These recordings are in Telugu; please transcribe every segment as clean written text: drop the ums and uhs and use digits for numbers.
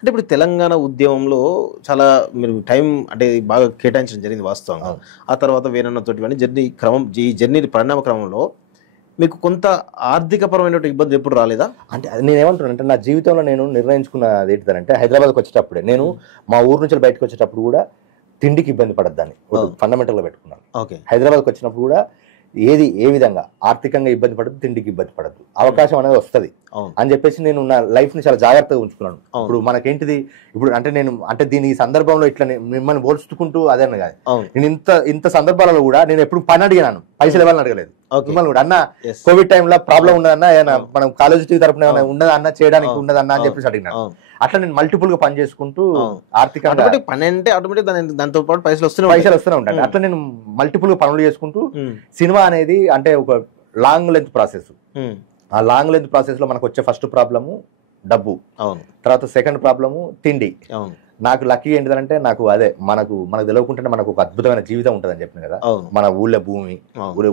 అంటే ఇప్పుడు తెలంగాణ ఉద్యమంలో చాలా మీరు టైం అంటే బాగా కేటాయించడం జరిగింది వాస్తవంగా. ఆ తర్వాత వేరన్నతోటి ఇవన్నీ ఈ జర్నీ పరిణామ క్రమంలో మీకు కొంత ఆర్థికపరమైనటువంటి ఇబ్బంది ఎప్పుడు రాలేదా? అంటే అది నేనేమంటున్నానంటే నా జీవితంలో నేను నిర్ణయించుకున్నది ఏంటిదంటే హైదరాబాద్కి వచ్చేటప్పుడే నేను మా ఊరు నుంచి బయటకు వచ్చేటప్పుడు కూడా తిండికి ఇబ్బంది పడద్దని ఫండమెంటల్గా పెట్టుకున్నాను. ఓకే. హైదరాబాద్కి వచ్చినప్పుడు కూడా ఏ విధంగా ఆర్థికంగా ఇబ్బంది పడద్దు, తిండికి ఇబ్బంది పడద్దు, అవకాశం అనేది వస్తుంది అని చెప్పేసి నేను నా లైఫ్ ని చాలా జాగ్రత్తగా ఉంచుకున్నాను. ఇప్పుడు మనకేంటిది ఇప్పుడు అంటే నేను అంటే దీని ఈ సందర్భంలో ఇట్లా మిమ్మల్ని పోల్చుకుంటూ అదే కాదు, నేను ఇంత సందర్భాలలో కూడా నేను ఎప్పుడు పని అడిగినాను, పైసలు ఇవ్వాలని అడగలేదు. మిమ్మల్ని కూడా అన్న కోవిడ్ టైంలో ప్రాబ్లం ఉన్నదన్న, ఏమైనా మనం కాలేజీ తరపున ఏమైనా ఉన్నదా అన్న, చేయడానికి ఉన్నదన్న అని చెప్పేసి అడిగినాను. అట్లా నేను మల్టిపుల్ గా పని చేసుకుంటూ ఆర్థికంగా పని అంటే ఆటోమేటిక్ దాంతో పాటు పైసలు వస్తూనే ఉంటాయి. అట్లా నేను మల్టిపుల్ గా పనులు చేసుకుంటూ సినిమా అనేది అంటే ఒక లాంగ్ లెంత్ ప్రాసెస్. ఆ లాంగ్ లెంత్ ప్రాసెస్ లో మనకు వచ్చే ఫస్ట్ ప్రాబ్లము డబ్బు, తర్వాత సెకండ్ ప్రాబ్లము తిండి. నాకు లక్కీ ఏంటిదంటే నాకు అదే మనకు తెలియకుంటే మనకు ఒక అద్భుతమైన జీవితం ఉంటుందని చెప్పిన కదా. మన ఊళ్ళో భూమి,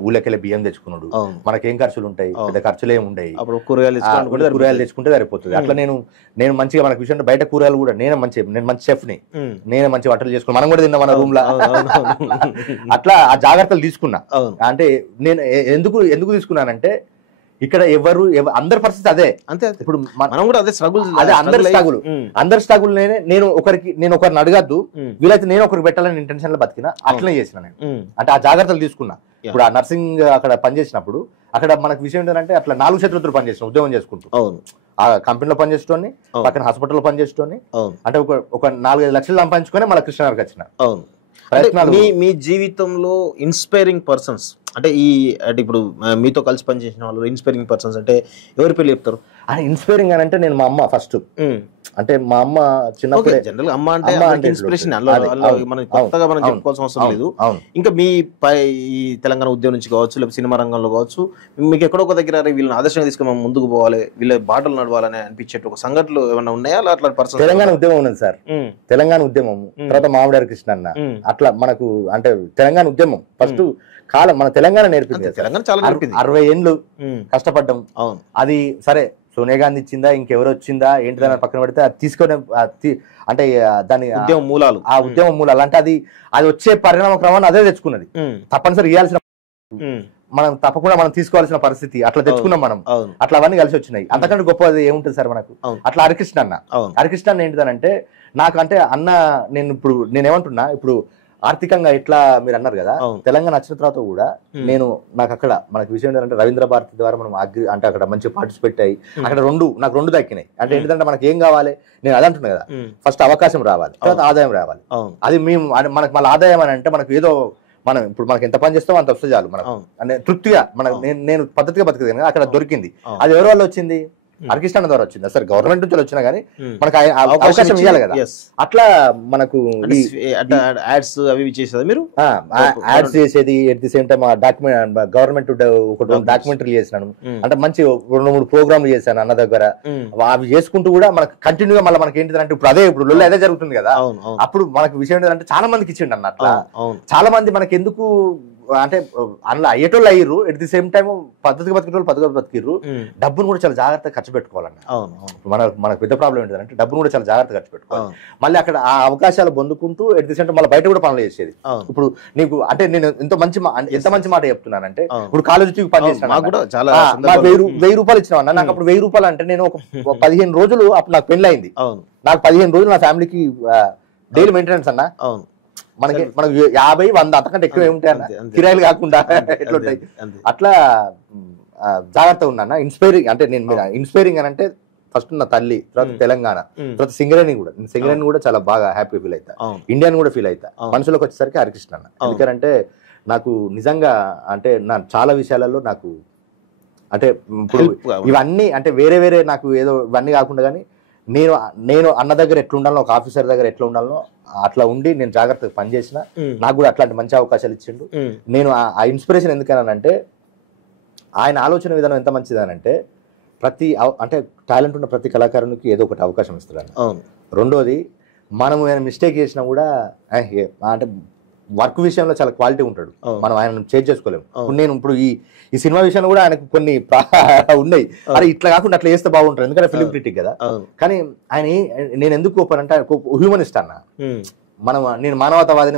ఊళ్ళకెళ్ళి బియ్యం తెచ్చుకున్నాడు, మనకేం ఖర్చులు ఉంటాయి, పెద్ద ఖర్చులు ఏమి ఉండయి, కూరగాయలు తెచ్చుకుంటే సరిపోతుంది. అట్లా నేను మంచిగా మనకు విషయం బయట కూరగాయలు కూడా నేను మంచి షెఫ్ ని, నేనే మంచి వంటలు చేసుకున్నా, మనం కూడా తిన్నా మన రూమ్ లో. అట్లా ఆ జాగ్రత్తలు తీసుకున్నా. అంటే నేను ఎందుకు తీసుకున్నానంటే ఇక్కడ అందరి పరిస్థితి అదే. అంతే, ఇప్పుడు మనం కూడా అదే స్ట్రగుల్, అదే అందరి స్ట్రగుల్. నేను ఒకరిని అడగద్దు, వీలైతే నేను ఒకరికి పెట్టాలని ఇంటెన్షన్ లో బతికినా, అట్లనే చేసిన నేను. అంటే ఆ జాగ్రత్తలు తీసుకున్నా. ఇప్పుడు ఆ నర్సింగ్ అక్కడ పనిచేసినప్పుడు అక్కడ మనకు విషయం ఏంటంటే అట్లా 4 చేతులతో పనిచేసిన, ఉద్యోగం చేసుకుంటూ ఆ కంపెనీలో పనిచేసుకొని పక్కన హాస్పిటల్లో పనిచేసుకొని అంటే ఒక 4-5 లక్షలు సంపాదించుకొని మళ్ళీ కృష్ణనగర్కి వచ్చిన. మీ జీవితంలో ఇన్స్పైరింగ్ పర్సన్స్ అంటే అంటే ఇప్పుడు మీతో కలిసి పనిచేసిన వాళ్ళు ఇన్స్పైరింగ్ పర్సన్స్ అంటే ఎవరి పేరు చెప్తారు? అని ఇన్స్పైరింగ్ అని అంటే నేను మా అమ్మ ఫస్ట్. అంటే మా అమ్మ చిన్నప్పుడే జనరల్ అమ్మ అంటే ఇన్స్పిరేషన్, మనం కొత్తగా మనం చెప్పుకోవాల్సిన అవసరం లేదు. ఇంకా మీ ఈ తెలంగాణ ఉద్యమం నుంచి కావచ్చు, లేకపోతే సినిమా రంగంలో కావచ్చు, మీకు ఎక్కడో ఒక దగ్గర వీళ్ళని ఆదర్శంగా తీసుకుని మనం ముందుకు పోవాలి, వీళ్ళ బాటలు నడవాలని అనిపించే ఒక సంఘటనలు ఏమైనా ఉన్నాయా? అట్లా పర్సన్ తెలంగాణ ఉద్యమం ఉన్నది సార్, తెలంగాణ ఉద్యమం, తర్వాత మామిడారి కృష్ణ అన్న, అట్లా మనకు అంటే తెలంగాణ ఉద్యమం ఫస్ట్ కాలం మన తెలంగాణ నేర్పింది. తెలంగాణ చాలా 60 ఏళ్ళు కష్టపడ్డం. అది సరే సోనియా గాంధీ ఇచ్చిందా, ఇంకెవరు వచ్చిందా ఏంటిదని పక్కన పెడితే అది తీసుకొని అంటే దాని ఉద్యమ మూలాలు, ఆ ఉద్యమ మూలాలు అంటే అది వచ్చే పరిణామ క్రమాన్ని అదే తెచ్చుకున్నది. తప్పనిసరి ఇవ్వాల్సిన మనం తప్పకుండా మనం తీసుకోవాల్సిన పరిస్థితి అట్లా తెచ్చుకున్నాం మనం. అట్లా అవన్నీ కలిసి వచ్చినాయి. అంతకంటే గొప్పది ఏముంటుంది సార్ మనకు? అట్లా హరికృష్ణ అన్న ఏంటిదనంటే నాకు అంటే అన్న నేనేమంటున్నా ఇప్పుడు ఆర్థికంగా ఎట్లా మీరు అన్నారు కదా, తెలంగాణ వచ్చిన తర్వాత కూడా నాకు అక్కడ మనకు విషయం ఏంటంటే రవీంద్ర భారతి ద్వారా మనం అంటే అక్కడ మంచి పార్టిసిపేట్ అయ్యి అక్కడ నాకు 2 దక్కినాయి. అంటే ఏంటంటే మనకి ఏం కావాలి, నేను అదే అంటున్నా కదా, ఫస్ట్ అవకాశం రావాలి, తర్వాత ఆదాయం రావాలి. అది మనకు మళ్ళీ ఆదాయం అని అంటే మనకు ఏదో ఇప్పుడు మనకి ఎంత పని చేస్తామో అంత వస్తే చాలు మనకు అంటే తృప్తిగా నేను పద్ధతిగా బతికేది. అక్కడ దొరికింది. అది ఎవరి వల్ల వచ్చింది? హరికృష్ణ ద్వారా వచ్చింది. సరే గవర్నమెంట్ నుంచి వచ్చినా కానీ మనకు అవకాశం ఇవ్వాలి కదా. అట్లా మనకు యాడ్స్ అవి చేసేది, మీరు యాడ్స్ చేసేది, at the same time government ఒక డాక్యుమెంటరీ చేసినాను. అంటే మంచి 2-3 ప్రోగ్రాంలు చేశాను అన్న దగ్గర. అవి చేసుకుంటూ కూడా మనకు కంటిన్యూగా మళ్ళీ మనకి ఏంటిదంటే ఇప్పుడు లొల్లి అదే జరుగుతుంది కదా. అప్పుడు మనకు విషయం ఏంటంటే చాలా మందికి ఇచ్చిండు అన్న. అట్లా చాలా మంది మనకి ఎందుకు అంటే అందులో అయ్యేటోళ్ళు అయ్యారు, ఎట్ ది సేమ్ టైమ్ పద్ధతిగా బతికేటోళ్ళు పద్ధతిగా బతికిర్రు. డబ్బును కూడా చాలా జాగ్రత్తగా ఖర్చు పెట్టుకోవాలన్న. మనకు పెద్ద ప్రాబ్లం ఏంటంటే డబ్బును కూడా చాలా జాగ్రత్తగా ఖర్చు పెట్టుకోవాలి. మళ్ళీ అక్కడ ఆ అవకాశాలు పొందుకుంటూ ఎట్ ది సేమ్ టైం మళ్ళీ బయట కూడా పనులు చేసేది. ఇప్పుడు నీకు అంటే నేను ఎంత మంచి మాట చెప్తున్నానంటే, ఇప్పుడు కాలేజీకి పని చేసిన 1000 రూపాయలు ఇచ్చినా నాకు అప్పుడు 1000 రూపాయలు అంటే నేను ఒక 15 రోజులు అప్పుడు నాకు పెళ్లి అయింది. నాకు 15 రోజులు నా ఫ్యామిలీకి డైలీ మెయింటెనెన్స్ అన్న. మనకు 50-100 అంతకంటే ఎక్కువ ఏముంటాయి అన్న, కిరాయిలు కాకుండా ఎట్లుంటాయి. అట్లా జాగ్రత్తగా ఉన్నా. ఇన్స్పైరింగ్ అంటే ఇన్స్పైరింగ్ అని అంటే ఫస్ట్ నా తల్లి, తర్వాత తెలంగాణ, తర్వాత సింగరేణి కూడా చాలా బాగా హ్యాపీ ఫీల్ అవుతా, ఇండియన్ కూడా ఫీల్ అవుతా. మనుషులకు వచ్చేసరికి హరికృష్ణ అన్న. ఎందుకంటే నాకు నిజంగా అంటే నా చాలా విషయాలలో నాకు అంటే ఇప్పుడు ఇవన్నీ అంటే వేరే నాకు ఏదో ఇవన్నీ కాకుండా కానీ నేను అన్న దగ్గర ఎట్లా ఉండాలో, ఒక ఆఫీసర్ దగ్గర ఎట్లా ఉండాలో అట్లా ఉండి నేను జాగ్రత్తగా పనిచేసిన. నాకు కూడా అట్లాంటి మంచి అవకాశాలు ఇచ్చిండు. నేను ఆ ఇన్స్పిరేషన్ ఎందుకనంటే ఆయన ఆలోచన విధానం ఎంత మంచిదనంటే అంటే టాలెంట్ ఉన్న ప్రతి కళాకారునికి ఏదో ఒకటి అవకాశం ఇస్తాడు. రెండోది మనం ఏమైనా మిస్టేక్ చేసినా కూడా అంటే వర్క్ విషయంలో చాలా క్వాలిటీ ఉంటాడు, మనం ఆయన చేంజ్ చేసుకోలేము. ఇప్పుడు నేను ఇప్పుడు ఈ సినిమా విషయంలో కూడా ఆయనకు కొన్ని ఉన్నాయి, అరే ఇట్లా కాకుండా అట్లా చేస్తే బాగుంటారు, ఎందుకంటే ఫిలిం క్రిటిక్ కదా. కానీ ఆయన నేను ఎందుకు ఒప్పానంటే ఆయన హ్యూమనిస్ట్ అన్న, నేను మానవతావాదిని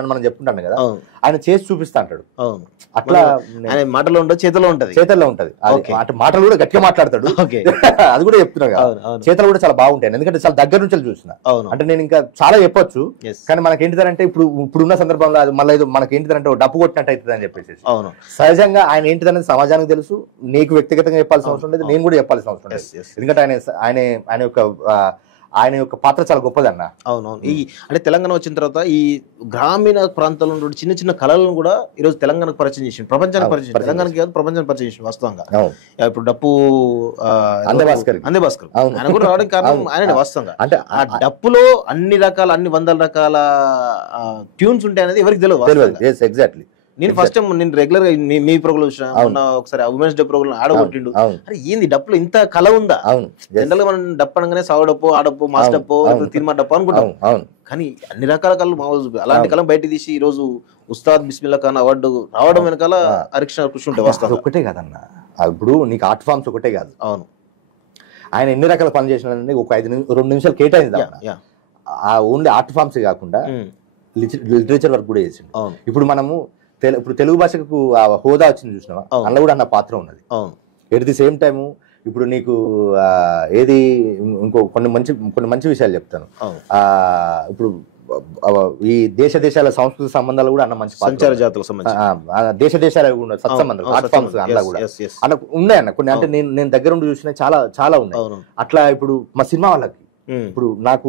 అని మనం చెప్పుకుంటాను కదా, ఆయన చేసి చూపిస్తా అంటాడు. అట్లా మాటలో ఉండదు, చేతిలో ఉంటది, అంటే మాటలు కూడా గట్టిగా మాట్లాడతాడు, అది కూడా చెప్తున్నా కదా. చేతలు కూడా చాలా బాగుంటాయి, ఎందుకంటే చాలా దగ్గర నుంచి చూసిన. అంటే నేను ఇంకా చాలా చెప్పొచ్చు, కానీ మనకి ఏంటిదంటే ఇప్పుడున్న సందర్భంలో అది మళ్ళీ మనకి ఏంటిదంటే డబ్బు కొట్టినట్టు అవుతుంది అని చెప్పేసి. సహజంగా ఆయన ఏంటిదనేది సమాజానికి తెలుసు, నీకు వ్యక్తిగతంగా చెప్పాల్సిన అవసరం లేదు, నేను కూడా చెప్పాల్సిన అవసరం లేదు, ఎందుకంటే ఆయన యొక్క పాత్ర చాలా గొప్పదన్న. అవునవును. అంటే తెలంగాణ వచ్చిన తర్వాత ఈ గ్రామీణ ప్రాంతాల్లో ఉన్న చిన్న చిన్న కళలను కూడా ఈరోజు తెలంగాణకు పరిచయం చేసింది, ప్రపంచానికి పరిచయం, తెలంగాణకి కాదు ప్రపంచానికి పరిచయం చేసింది వాస్తవంగా. ఇప్పుడు డప్పు అందే భాస్కర్ ఆయన కూడా రావడానికి కారణం ఆయనే వాస్తవంగా. అంటే ఆ డప్పులో అన్ని వందల రకాల ట్యూన్స్ ఉంటాయి అనేది ఎవరికి తెలియదు. ఎగ్జాక్ట్లీ. నేను ఫస్ట్ టైం నేను రెగ్యులర్ గా మీ ప్రోగ్రామ్ చూసిన, ఒకసారి ఉమెన్స్ డే ప్రోగ్రామ్ ఆడగొట్టిండు, అరే ఏంది డప్పులో ఇంత కళ ఉందా. జనరల్ గా మనం డప్పు అనగానే సాగు డప్పు, ఆడప్పు, మాస్ డప్పు, తిరుమా డప్పు అనుకుంటాం, కానీ అన్ని రకాల కళలు మామూలు అలాంటి కళ బయట తీసి ఈ రోజు ఉస్తాద్ బిస్మిల్లా ఖాన్ అవార్డు రావడం వెనకాల హరికృష్ణ కృషి ఉంటాయి. వాస్తవం ఒకటే కాదన్న, ఇప్పుడు నీకు ఆర్ట్ ఫామ్స్ ఒకటే కాదు. అవును, ఆయన ఎన్ని రకాల పని చేసిన ఒక 2 నిమిషాలు కేటాయింది. ఓన్లీ ఆర్ట్ ఫామ్స్ కాకుండా లిటరేచర్ వర్క్ కూడా చేసిండు. ఇప్పుడు మనము ఇప్పుడు తెలుగు భాషకు హోదా వచ్చింది చూసినావా, అందులో కూడా అన్న పాత్ర ఉన్నది. ఎట్ ది సేమ్ టైము ఇప్పుడు నీకు ఏది కొన్ని మంచి విషయాలు చెప్తాను. ఇప్పుడు ఈ దేశాల సంస్కృతి సంబంధాలు కూడా అన్న మంచి సంచార జాతులకు సంబంధించి దేశాల సత్సంబంధాలు ఆర్ట్ ఫామ్స్ అలా కూడా అన్న ఉన్నాయన్న కొన్ని. అంటే నేను దగ్గర ఉండి చూసిన చాలా ఉన్నాయి. అట్లా ఇప్పుడు మా సినిమా వాళ్ళకి ఇప్పుడు నాకు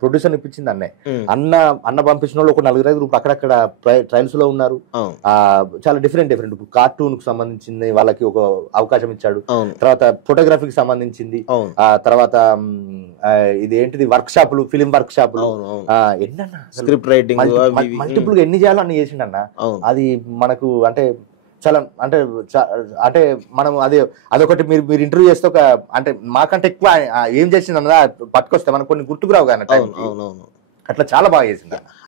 ప్రొడ్యూసర్ ఇప్పించింది అన్న పంపించిన వాళ్ళు ఒక 4 ఇప్పుడు అక్కడక్కడ ట్రయల్స్ లో ఉన్నారు. చాలా డిఫరెంట్ ఇప్పుడు కార్టూన్ కు సంబంధించింది వాళ్ళకి ఒక అవకాశం ఇచ్చాడు, తర్వాత ఫోటోగ్రఫీకి సంబంధించింది, తర్వాత ఇది ఏంటిది వర్క్ షాపులు, ఫిలిం వర్క్ షాపులు, ఎన్నన్నా స్క్రిప్ట్ రైటింగ్ మల్టిపుల్ గా ఎన్ని చేయాలో అన్ని చేసిండన్న. అది మనకు అంటే చాలా అంటే మనం అదొకటి మీరు ఇంటర్వ్యూ చేస్తే ఒక అంటే మాకంటే ఎక్కువ ఏం చేసిందన్నదా పట్టుకొస్తే మనకు కొన్ని గుర్తుకు రావు కానీ అట్లా చాలా బాగా చేసింది.